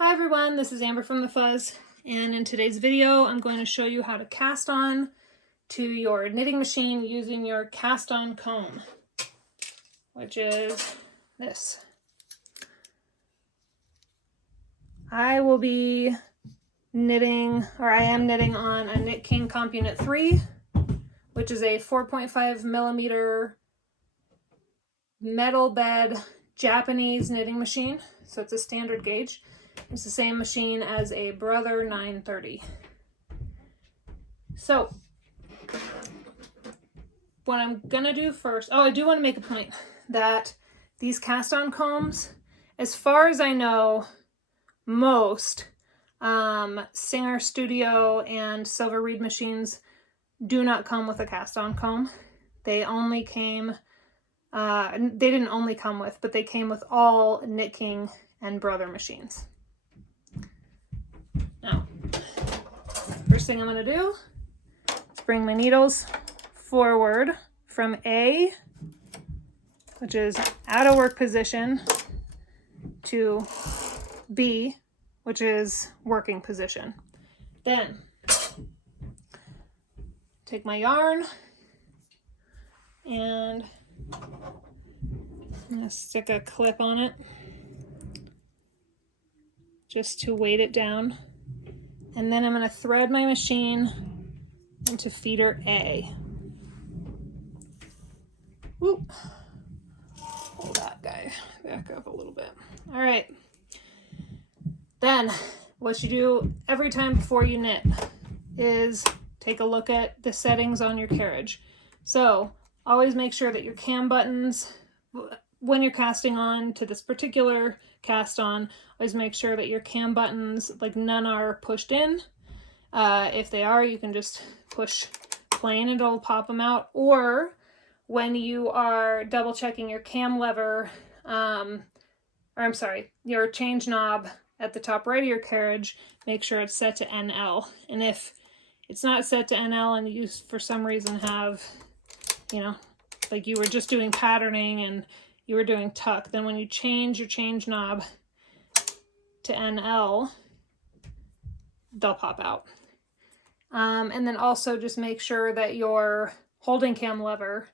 Hi everyone, this is Amber from the Fuzz, and in today's video I'm going to show you how to cast on to your knitting machine using your cast on comb, which is this. I will be knitting, or I am knitting on a Knitking Comp Unit 3, which is a 4.5 millimeter metal bed Japanese knitting machine, so it's a standard gauge. It's the same machine as a Brother 930. So what I'm gonna do first, I do want to make a point that these cast on combs, as far as I know, most Singer Studio and Silver Reed machines do not come with a cast on comb. They only came, they didn't only come with, but they came with all Knitking and Brother machines. Now, first thing I'm going to do is bring my needles forward from A, which is out of work position, to B, which is working position. Then take my yarn and I'm going to stick a clip on it just to weight it down. And then I'm going to thread my machine into feeder A. Whoop. Pull that guy back up a little bit. All right. Then what you do every time before you knit is take a look at the settings on your carriage. So always make sure that your cam buttons, when you're casting on to this particular cast on, always make sure that your cam buttons, like none are pushed in. If they are, you can just push plain and it'll pop them out. Or when you are double checking your cam lever, your change knob at the top right of your carriage, make sure it's set to NL. And if it's not set to NL and you for some reason have, like you were just doing patterning and you were doing tuck, then when you change your change knob to NL, they'll pop out. And then also just make sure that your holding cam lever,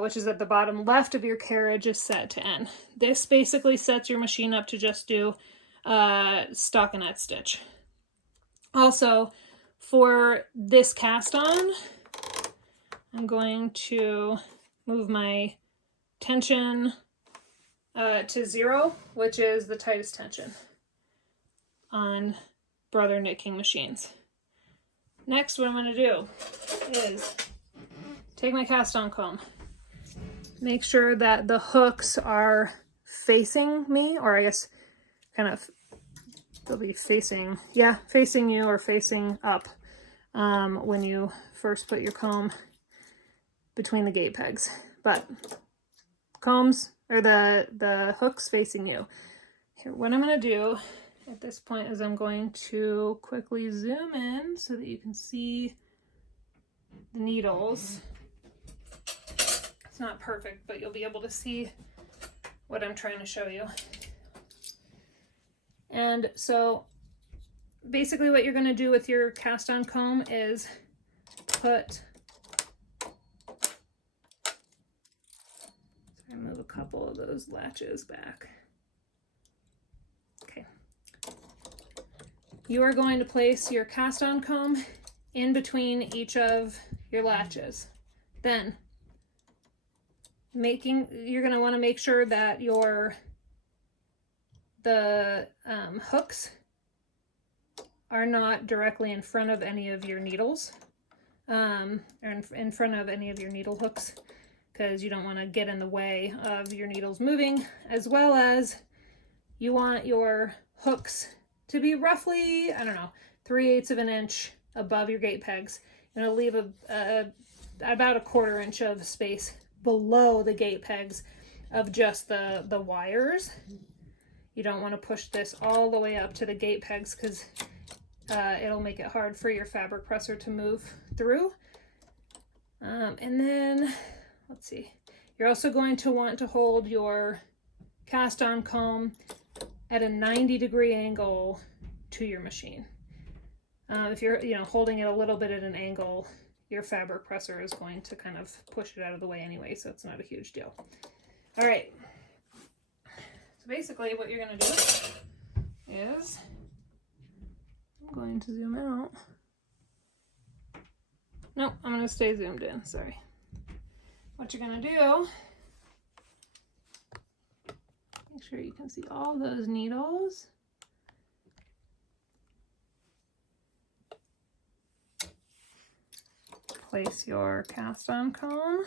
which is at the bottom left of your carriage, is set to N. This basically sets your machine up to just do stockinette stitch. Also, for this cast on, I'm going to move my tension to 0, which is the tightest tension on Brother Knitking machines. Next, what I'm going to do is take my cast on comb, make sure that the hooks are facing me, or I guess kind of they'll be facing you or facing up when you first put your comb between the gate pegs. But combs, or the hooks facing you. Here, what I'm going to do at this point is I'm going to quickly zoom in so that you can see the needles. It's not perfect, but you'll be able to see what I'm trying to show you. And so basically what you're going to do with your cast on comb is move a couple of those latches back. Okay. You are going to place your cast on comb in between each of your latches. Then you're going to want to make sure that the hooks are not directly in front of any of your needles, or in front of any of your needle hooks, because you don't want to get in the way of your needles moving, as well as you want your hooks to be roughly, 3/8 of an inch above your gate pegs. You're going to leave about a 1/4 inch of space below the gate pegs of just the wires. You don't want to push this all the way up to the gate pegs because it'll make it hard for your fabric presser to move through. And then, let's see, you're also going to want to hold your cast on comb at a 90-degree angle to your machine. If you're, holding it a little bit at an angle, your fabric presser is going to kind of push it out of the way anyway, so it's not a huge deal. All right. So basically what you're going to do is, I'm going to zoom out. Nope, I'm going to stay zoomed in, sorry. What you're going to do, make sure you can see all those needles. Place your cast on comb.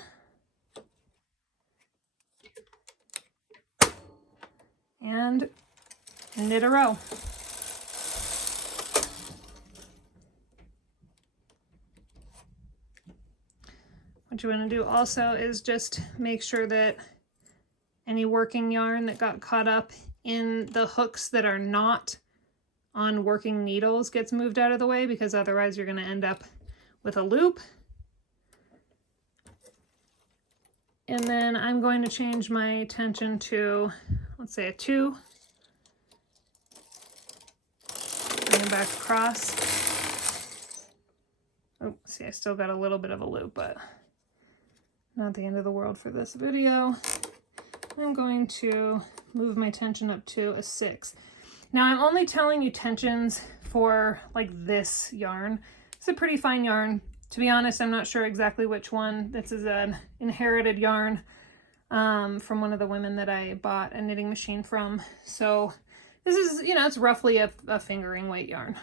And knit a row. What you want to do also is just make sure that any working yarn that got caught up in the hooks that are not on working needles gets moved out of the way, because otherwise you're going to end up with a loop. And then I'm going to change my tension to, let's say, a 2. Bring it back across. Oh, see, I still got a little bit of a loop, but not the end of the world for this video. I'm going to move my tension up to a 6. Now, I'm only telling you tensions for like this yarn. It's a pretty fine yarn. To be honest, I'm not sure exactly which one. This is an inherited yarn from one of the women that I bought a knitting machine from. So this is, it's roughly a fingering weight yarn,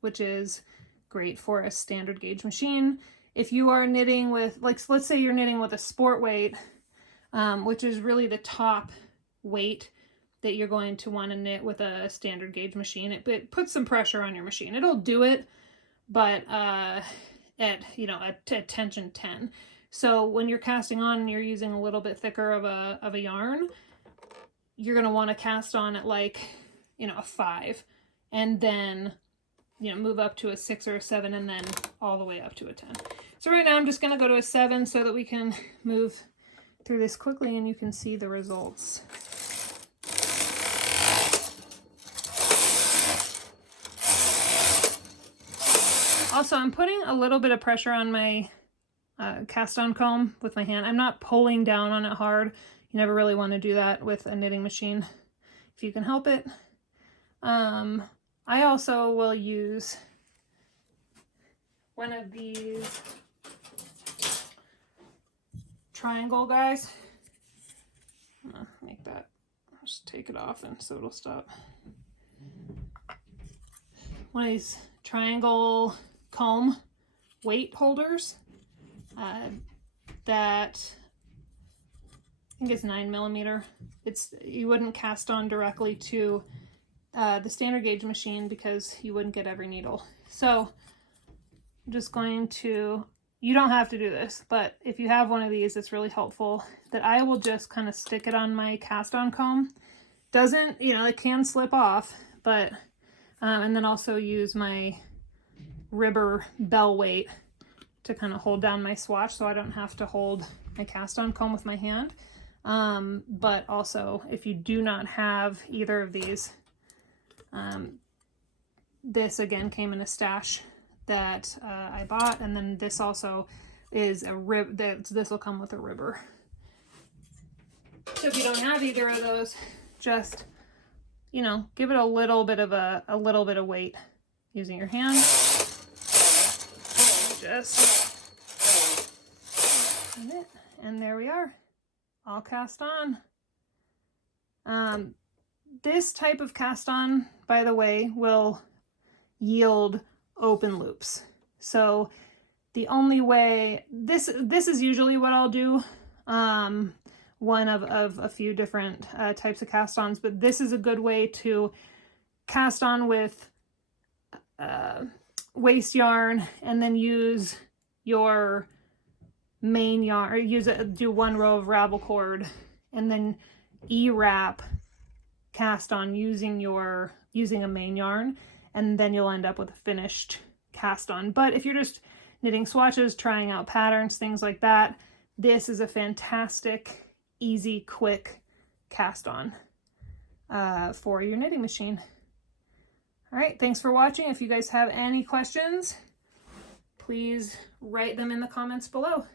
which is great for a standard gauge machine. If you are knitting with, like, let's say you're knitting with a sport weight, which is really the top weight that you're going to want to knit with a standard gauge machine. It puts some pressure on your machine. It'll do it, but at tension 10. So when you're casting on and you're using a little bit thicker of a yarn, you're going to want to cast on at like, a 5, and then, move up to a 6 or a 7, and then all the way up to a 10. So right now I'm just going to go to a 7 so that we can move through this quickly and you can see the results. Also, I'm putting a little bit of pressure on my cast on comb with my hand. I'm not pulling down on it hard. You never really want to do that with a knitting machine if you can help it. I also will use one of these triangle guys. I'm gonna make that, just take it off and so it'll stop. One of these triangle comb weight holders that I think it's 9mm. You wouldn't cast on directly to the standard gauge machine because you wouldn't get every needle. So I'm just going to, you don't have to do this, but if you have one of these, it's really helpful that I will just kind of stick it on my cast on comb. Doesn't, it can slip off, but and then also use my ribber bell weight to kind of hold down my swatch so I don't have to hold my cast on comb with my hand. But also if you do not have either of these, this again came in a stash that I bought, and then this also is a this will come with a ribber. So if you don't have either of those, just give it a little bit of weight using your hand. Just and there we are, all cast on. This type of cast on, by the way, will yield open loops. So the only way, this is usually what I'll do, one of a few different types of cast-ons, but this is a good way to cast on with waste yarn and then use your main yarn, or do one row of ravel cord and then E-wrap cast on using a main yarn, and then you'll end up with a finished cast on. But if you're just knitting swatches, trying out patterns, things like that, this is a fantastic, easy, quick cast on. for your knitting machine. All right, thanks for watching. If you guys have any questions, please write them in the comments below.